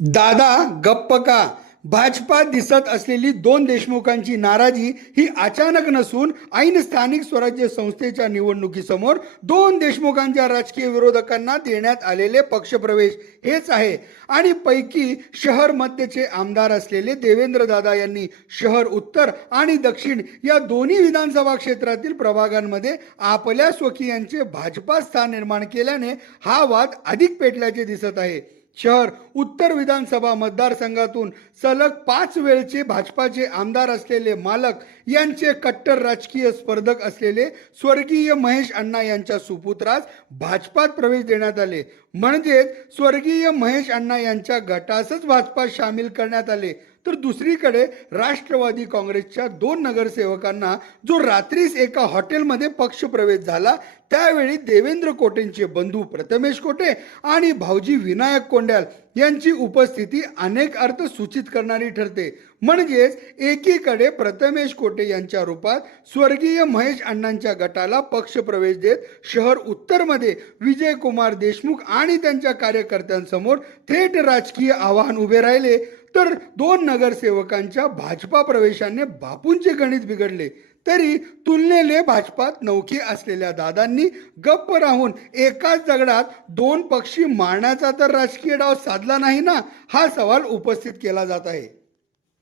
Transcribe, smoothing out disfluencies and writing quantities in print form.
दादा गप्प का? भाजपात दिसत असलेली दोन देशमुखांची नाराजी ही अचानक नसून ऐन स्थानिक स्वराज्य संस्थेच्या निवडणुकीसमोर दोन देशमुखांच्या राजकीय विरोधकांना देण्यात आलेले पक्षप्रवेश हेच आहे. आणि पैकी शहर मध्यचे आमदार असलेले देवेंद्र दादा यांनी शहर उत्तर आणि दक्षिण या दोन्ही विधानसभा क्षेत्रातील प्रभागांमध्ये आपल्या स्वकीयांचे भाजपा स्थान निर्माण केल्याने हा वाद अधिक पेटल्याचे दिसत आहे. शहर उत्तर विधानसभा मतदारसंघातून सलग 5 वेळचे भाजपाचे आमदार असलेले मालक यांचे कट्टर राजकीय स्पर्धक असलेले स्वर्गीय महेश अण्णा यांच्या सुपुत्रास भाजपात प्रवेश देण्यात आले. म्हणजेच स्वर्गीय महेश अण्णा यांच्या गटासच भाजपात सामील करण्यात आले. तर दुसरीकडे राष्ट्रवादी काँग्रेसच्या 2 नगरसेवकांना जो रात्रीच एका हॉटेलमध्ये पक्षप्रवेश झाला त्यावेळी देवेंद्र कोटेंचे बंधू प्रथमेश कोटे आणि भाऊजी विनायक कोंड्याल यांची उपस्थिती अनेक अर्थ सूचित करणारी ठरते. म्हणजेच एकीकडे प्रथमेश कोटे यांच्या रूपात स्वर्गीय महेश अण्णांच्या गटाला पक्षप्रवेश देत शहर उत्तरमध्ये विजयकुमार देशमुख आणि त्यांच्या कार्यकर्त्यांसमोर थेट राजकीय आव्हान उभे राहिले, तर 2 नगरसेवकांच्या भाजपा प्रवेशाने बापूंचे गणित बिघडले. तरी तुलनेने भाजपात नौके असलेल्या दादांनी गप्प राहून एकाच दगडात 2 पक्षी मारण्याचा तर राजकीय डाव साधला नाही ना, हा सवाल उपस्थित केला जात आहे.